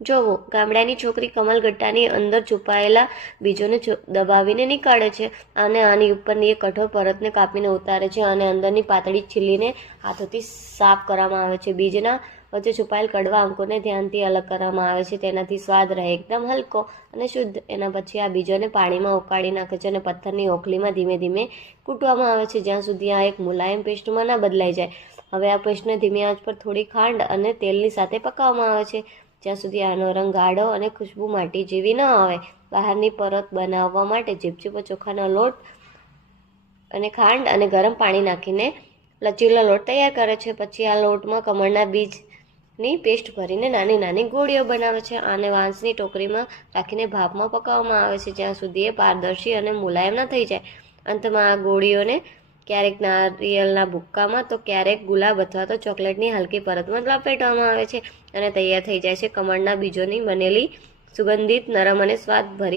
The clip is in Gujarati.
જોવો ગામડાની છોકરી કમલગટ્ટાની અંદર છુપાયેલા બીજોને દબાવીને નીકાળે છે અને આની ઉપરની એ કઠોર પરતને કાપીને ઉતારે છે અને અંદરની પાતળી છીલીને હાથોથી સાફ કરવામાં આવે છે. બીજના વચ્ચે છુપાયેલ કડવા અંકોને ધ્યાનથી અલગ કરવામાં આવે છે. તેનાથી સ્વાદ રહે એકદમ હલકો અને શુદ્ધ. એના પછી આ બીજોને પાણીમાં ઉકાળી નાખે છે અને પથ્થરની ઓખલીમાં ધીમે ધીમે કૂટવામાં આવે છે, જ્યાં સુધી આ એક મુલાયમ પેસ્ટમાં ના બદલાઈ જાય. હવે આ પેસ્ટને ધીમી આંચ પર થોડી ખાંડ અને તેલની સાથે પકાવવામાં આવે છે. જ્યાં સુધી આનો રંગ ગાઢો અને ખુશ્બુ માટી જેવી ન આવે, બહારની પરત બનાવવા માટે ચીપચીપો ચોખાનો લોટ અને ખાંડ અને ગરમ પાણી નાખીને લચીલો લોટ તૈયાર કરે છે. પછી આ લોટમાં કમળના બીજની પેસ્ટ ભરીને નાની નાની ગોળીઓ બનાવે છે. આને વાંસની ટોકરીમાં રાખીને ભાપમાં પકાવવામાં આવે છે, જ્યાં સુધી એ પારદર્શી અને મુલાયમ ન થઈ જાય. અંતમાં આ ગોળીઓને ક્યારેક નારિયેળના બુક્કામાં તો ક્યારેક ગુલાબ અથવા તો ચોકલેટની હલકી પરતમાં લપેટવામાં આવે છે અને તૈયાર થઈ જાય છે કમળના બીજોની બનેલી સુગંધિત નરમ અને સ્વાદ ભરી